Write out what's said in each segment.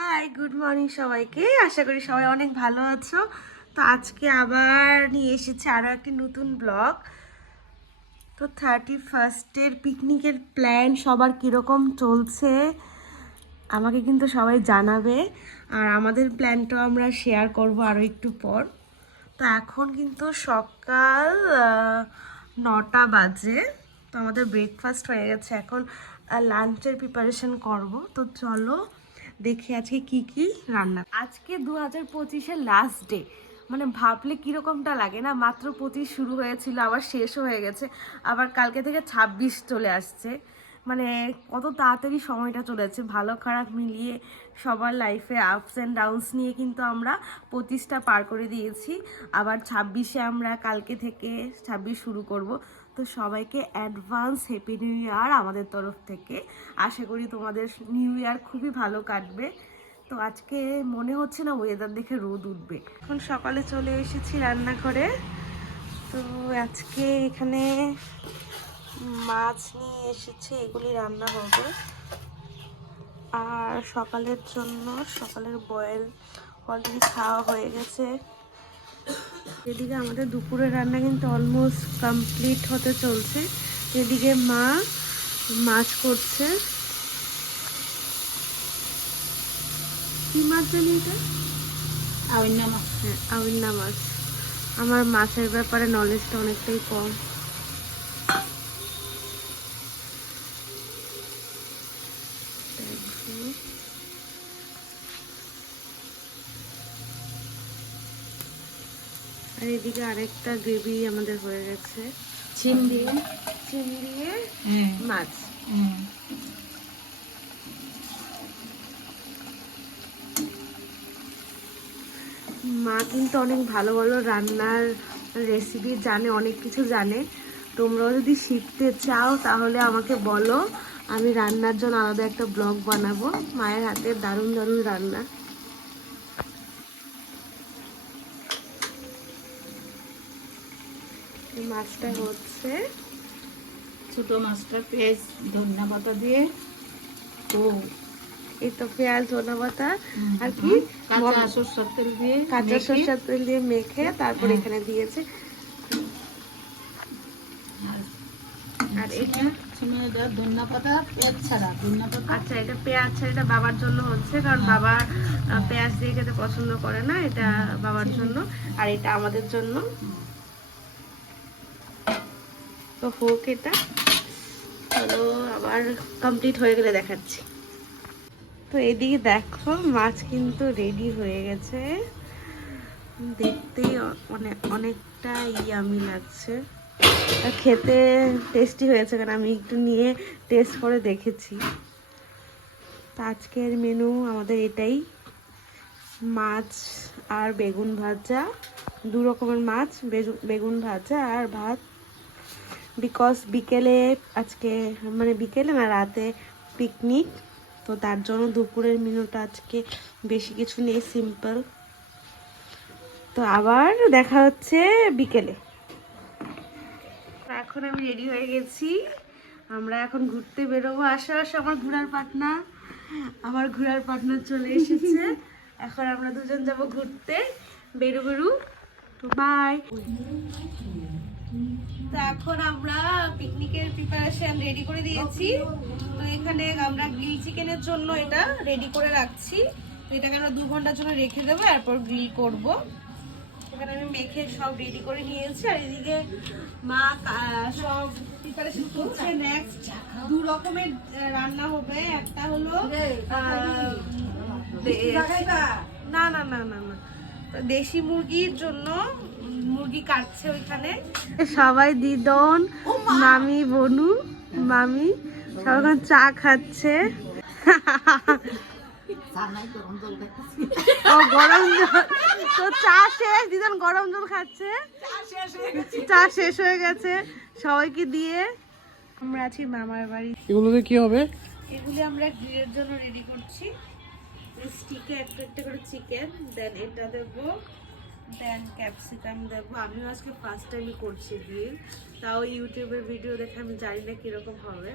High, good morning সবাইকে। আশা করি সবাই অনেক ভালো আছো। তো আজকে আবার নিয়ে এসেছি আরও একটি নতুন ব্লগ। তো 31st পিকনিকের প্ল্যান সবার কীরকম চলছে আমাকে কিন্তু সবাই জানাবে, আর আমাদের প্ল্যানটাও আমরা শেয়ার করব আরও একটু পর। তো এখন কিন্তু সকাল 9টা বাজে। তো আমাদের ব্রেকফাস্ট হয়ে গেছে, এখন লাঞ্চের প্রিপারেশন করব। তো চলো দেখি আজকে কি কি রান্না। আজকে 2025-এর লাস্ট ডে, মানে ভাবলে কীরকমটা লাগে না, মাত্র 25 শুরু হয়েছিল আবার শেষও হয়ে গেছে, আবার কালকে থেকে 26 চলে আসছে। মানে কত তাড়াতাড়ি সময়টা চলেছে, ভালো খারাপ মিলিয়ে সবার লাইফে আপস অ্যান্ড ডাউনস নিয়ে কিন্তু আমরা 25টা পার করে দিয়েছি। আবার 26-এ আমরা কালকে থেকে 26 শুরু করব। তো সবাইকে অ্যাডভান্স হ্যাপি নিউ ইয়ার আমাদের তরফ থেকে। আশা করি তোমাদের নিউ ইয়ার খুবই ভালো কাটবে। তো আজকে মনে হচ্ছে না ওয়েদার দেখে রোদ উঠবে। এখন সকালে চলে এসেছি রান্নাঘরে। তো আজকে এখানে মাছ নিয়ে এসেছি, এগুলি রান্না হবে। আর সকালের জন্য সকালের বয়েল অলরেডি খাওয়া হয়ে গেছে। এদিকে আমাদের দুপুরের রান্না কিন্তু অলমোস্ট কমপ্লিট হতে চলছে। এদিকে মা মাছ করছে। কি মাছ জানি এটা? আউন্না মাছ। হ্যাঁ, আউন্না মাছ। আমার মাছের ব্যাপারে নলেজটা অনেকটাই কম। আর এদিকে আরেকটা গ্রেভি আমাদের হয়ে গেছে, চিম দিয়ে মাছ। মা কিন্তু অনেক ভালো ভালো রান্নার রেসিপি জানে, অনেক কিছু জানে। তোমরাও যদি শিখতে চাও তাহলে আমাকে বলো, আমি রান্নার জন্য আলাদা একটা ব্লগ বানাবো। মায়ের হাতের দারুণ দারুণ রান্না। এই মাছটা হচ্ছে, ছোট মাছটা পেঁয়াজ ধনিয়া পাতা দিয়ে এই তো পেঁয়াজ ধনে পাতা আর কি কাঁচা সরষের তেল দিয়ে কাঁচা সরষের তেল দিয়ে মেখে তারপর এখানে দিয়েছে। আর এটা ধনিয়া পাতা পেঁয়াজ ছাড়া ধনিয়া পাতা। আচ্ছা, এটা পেঁয়াজ ছাড়া, এটা বাবার জন্য হচ্ছে, কারণ বাবা পেঁয়াজ দিয়ে খেতে পছন্দ করে না, এটা বাবার জন্য। আর এটা আমাদের জন্য। তো হোক, এটা হলো, আবার কমপ্লিট হয়ে গেলে দেখাচ্ছি। তো এদিকে দেখো মাছ কিন্তু রেডি হয়ে গেছে, দেখতেই অনেকটা ইয়ামি লাগছে। আর খেতে টেস্টি হয়েছে, কারণ আমি একটু নিয়ে টেস্ট করে দেখেছি। তো আজকের মেনু আমাদের এটাই, মাছ আর বেগুন ভাজা, দু রকমের মাছ, বেগুন ভাজা আর ভাত। বিকজ বিকেলে আজকে, মানে বিকেলে না, রাতে পিকনিক। তো তার জন্য দুপুরের মেনুটা আজকে বেশি কিছু নেই, সিম্পল। তো আবার দেখা হচ্ছে বিকেলে। এখন আমি রেডি হয়ে গেছি, আমরা এখন ঘুরতে বেরোবো। আসো আসো আমার ঘোরার পার্টনার চলে এসেছে। এখন আমরা দুজন যাব ঘুরতে, বেরু। তো বাই। তো এখন আমরা পিকনিকের প্রিপারেশন রেডি করে দিয়েছি। তো এখানে আমরা গ্রিল চিকেনের জন্য এটা রেডি করে রাখছি। তো এটাকে আমরা 2 ঘন্টার জন্য রেখে দেবো, এরপর গ্রিল করব। এখানে আমি মেখে সব রেডি করে নিয়েছি। আর এদিকে মা সব প্রিপারেশন করছে। নেক্সট 2 রকমের রান্না হবে। একটা হলো না না না না না দেশি মুরগির জন্য মুরগি কাটছে ওইখানে। সবাই দিদন, মামি, বনু, মামি সবাই চা খাচ্ছে। ও গরম জল, তো চা শেষ, দিদন গরম জল খাচ্ছে। চা শেষ হয়ে গেছে সবাইকে দিয়ে। আমরা আছি মামার বাড়ি। এগুলোতে কি হবে? এগুলি আমরা গ্রিলের জন্য রেডি করছি। স্টিকে একটা করে চিকেন, দেন এটা দেবো, দেন ক্যাপসিকাম দেবো। আমিও আজকে ফার্স্ট টাইমই করছি গ্রিল, তাও ইউটিউবের ভিডিও দেখে আমি জানি না কিরকম হবে।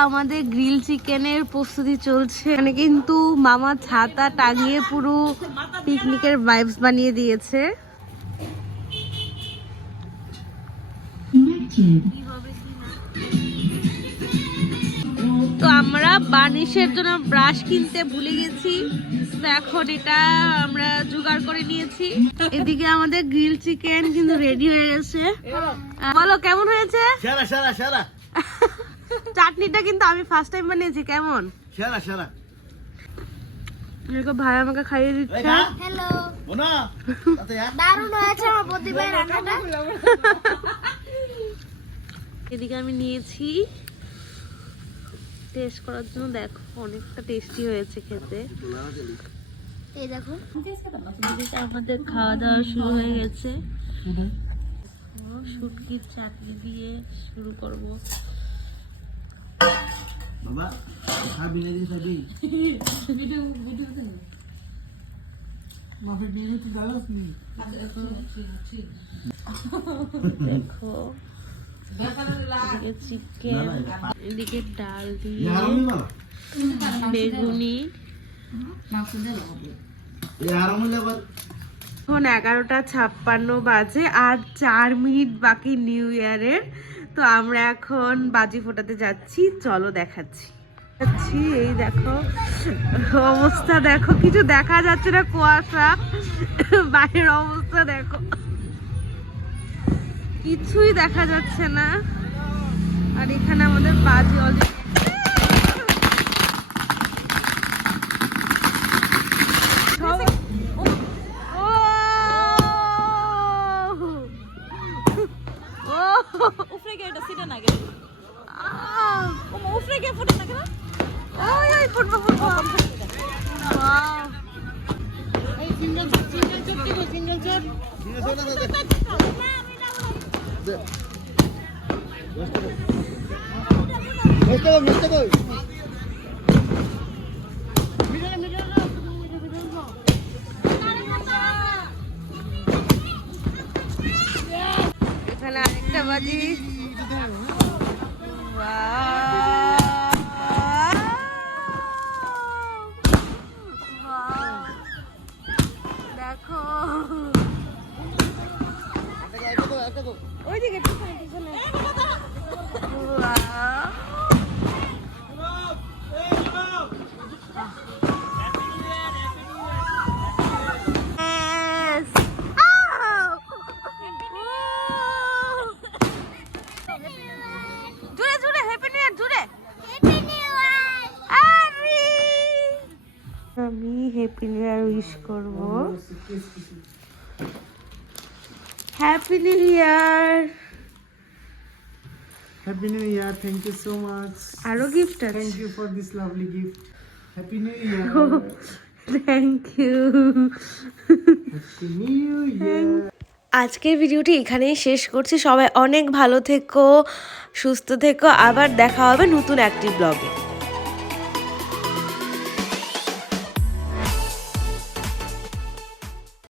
আমাদের গ্রিল চিকেনের প্রস্তুতি চলছে। এখানে কিন্তু মামা ছাতা টাঙিয়ে পুরো পিকনিকের ভাইবস বানিয়ে দিয়েছে। তো আমরা বার্নিশের জন্য ব্রাশ কিনতে ভুলে গেছি, তো এখন এটা আমরা জোগাড় করে নিয়েছি। এদিকে আমাদের গ্রিল চিকেন কিন্তু রেডি হয়ে গেছে। বলো কেমন হয়েছে? সেরা সেরা সেরা। চাটনিটা কিন্তু আমি ফার্স্ট টাইম বানিয়েছি। কেমন? সেরা সেরা। এরকম ভাই আমাকে খাইয়ে দিচ্ছে। হ্যালো বোনা তাতে দারুণ হয়েছে আমার প্রতিবার রান্নাটা। এদিকে আমি নিয়েছি টেস্ট করার জন্য। দেখো অনেকটা টেস্টি হয়েছে খেতে। এই দেখো এদিকে আমাদের খাওয়া দাওয়া শুরু হয়ে গেছে। শুটকির চাটনি দিয়ে শুরু করব। বাবা খাবি না দিন খাবি মাফি বিয়ে তুই দাঁড়াস নি। দেখো এদিকে চিকেন, এদিকে ডাল দিয়ে বেগুনি। এখন 11:56 বাজে আর 4 মিনিট বাকি নিউ ইয়ারের। তো আমরা এখন বাজি ফোটাতে যাচ্ছি, চলো দেখাচ্ছি। এই দেখো অবস্থা, দেখো কিছু দেখা যাচ্ছে না, কুয়াশা। বাইরের অবস্থা দেখো, কিছুই দেখা যাচ্ছে না। আর এখানে আমাদের বাজি অলরেডি উপরে গিয়ে এটা সিটা না গেল উপরে গিয়ে ফুটে না কেন ফুটবো। এখানে আরেকটা বাজি। দেখো ওইদিকে জুড়ে জুড়ে হ্যাপি নিউ ইয়ার জুড়ে। আমি হ্যাপি নিউ ইয়ার উইশ করব। Happy new year. Happy New Year. Thank you so much. আরো গিফট আছে। Thank you for this lovely gift. Happy New Year. Thank you. Happy New Year. আজকের ভিডিওটি এখানেই শেষ করছি। সবাই অনেক ভালো থেকো, সুস্থ থেকো। আবার দেখা হবে নতুন একটি ব্লগে।